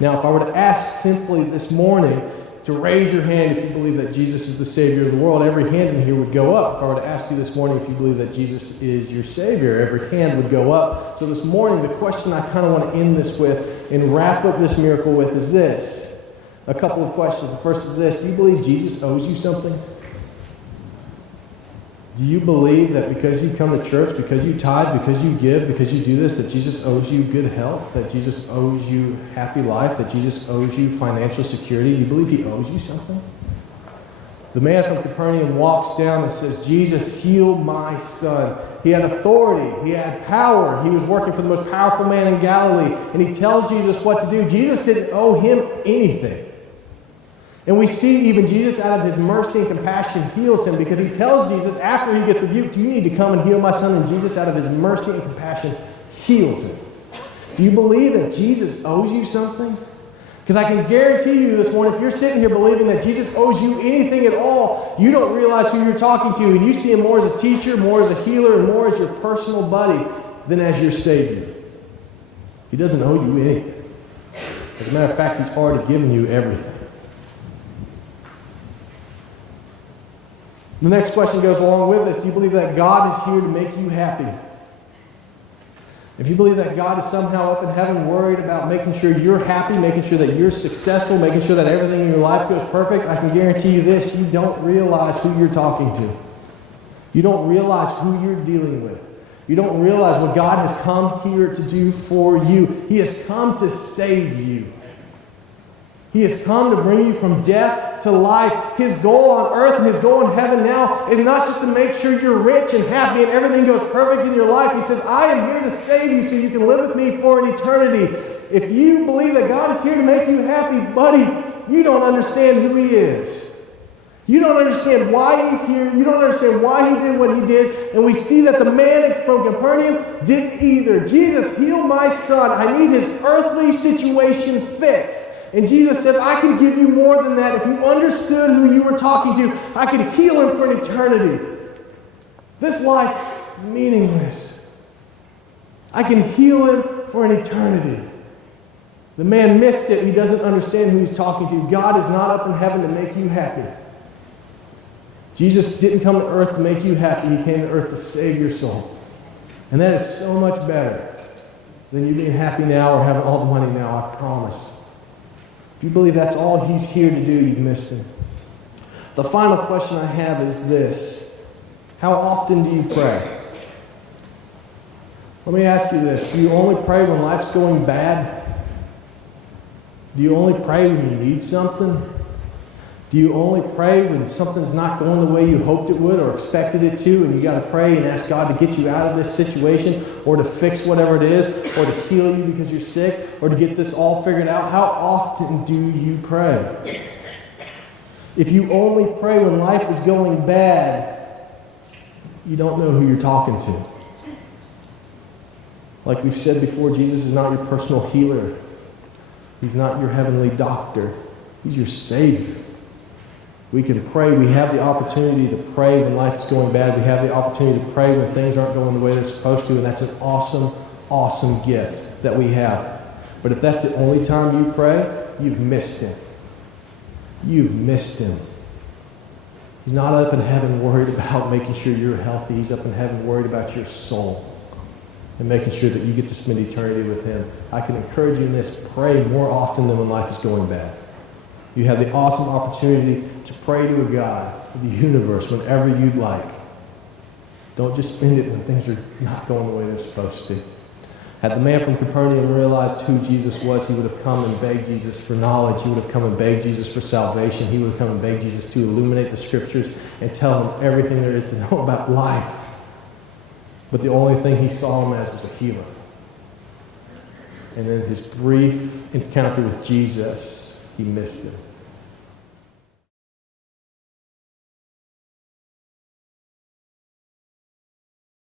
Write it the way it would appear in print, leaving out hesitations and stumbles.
Now, if I were to ask simply this morning to raise your hand if you believe that Jesus is the Savior of the world, every hand in here would go up. If I were to ask you this morning if you believe that Jesus is your Savior, every hand would go up. So this morning, the question I kind of want to end this with and wrap up this miracle with is this. A couple of questions. The first is this. Do you believe Jesus owes you something? Do you believe that because you come to church, because you tithe, because you give, because you do this, that Jesus owes you good health, that Jesus owes you happy life, that Jesus owes you financial security? Do you believe he owes you something? The man from Capernaum walks down and says, Jesus, heal my son. He had authority. He had power. He was working for the most powerful man in Galilee. And he tells Jesus what to do. Jesus didn't owe him anything. And we see even Jesus, out of his mercy and compassion, heals him, because he tells Jesus after he gets rebuked, you need to come and heal my son. And Jesus, out of his mercy and compassion, heals him. Do you believe that Jesus owes you something? Because I can guarantee you this morning, if you're sitting here believing that Jesus owes you anything at all, you don't realize who you're talking to, and you see him more as a teacher, more as a healer, and more as your personal buddy than as your Savior. He doesn't owe you anything. As a matter of fact, he's already given you everything. The next question goes along with this. Do you believe that God is here to make you happy? If you believe that God is somehow up in heaven worried about making sure you're happy, making sure that you're successful, making sure that everything in your life goes perfect, I can guarantee you this: you don't realize who you're talking to. You don't realize who you're dealing with. You don't realize what God has come here to do for you. He has come to save you. He has come to bring you from death to life. His goal on earth and his goal in heaven now is not just to make sure you're rich and happy and everything goes perfect in your life. He says, I am here to save you so you can live with me for an eternity. If you believe that God is here to make you happy, buddy, you don't understand who he is. You don't understand why he's here. You don't understand why he did what he did. And we see that the man from Capernaum didn't either. Jesus, heal my son. I need his earthly situation fixed. And Jesus says, I can give you more than that. If you understood who you were talking to, I could heal him for an eternity. This life is meaningless. I can heal him for an eternity. The man missed it. He doesn't understand who he's talking to. God is not up in heaven to make you happy. Jesus didn't come to earth to make you happy. He came to earth to save your soul. And that is so much better than you being happy now or having all the money now, I promise. If you believe that's all he's here to do, you've missed him. The final question I have is this: how often do you pray? Let me ask you this. Do you only pray when life's going bad? Do you only pray when you need something? Do you only pray when something's not going the way you hoped it would or expected it to, and you got to pray and ask God to get you out of this situation, or to fix whatever it is, or to heal you because you're sick, or to get this all figured out? How often do you pray? If you only pray when life is going bad, you don't know who you're talking to. Like we've said before, Jesus is not your personal healer. He's not your heavenly doctor. He's your Savior. We can pray. We have the opportunity to pray when life is going bad. We have the opportunity to pray when things aren't going the way they're supposed to, and that's an awesome, awesome gift that we have. But if that's the only time you pray, you've missed him. You've missed him. He's not up in heaven worried about making sure you're healthy. He's up in heaven worried about your soul and making sure that you get to spend eternity with him. I can encourage you in this: pray more often than when life is going bad. You have the awesome opportunity to pray to a God of the universe whenever you'd like. Don't just spend it when things are not going the way they're supposed to. Had the man from Capernaum realized who Jesus was, he would have come and begged Jesus for knowledge. He would have come and begged Jesus for salvation. He would have come and begged Jesus to illuminate the scriptures and tell him everything there is to know about life. But the only thing he saw him as was a healer. And then his brief encounter with Jesus, he missed it.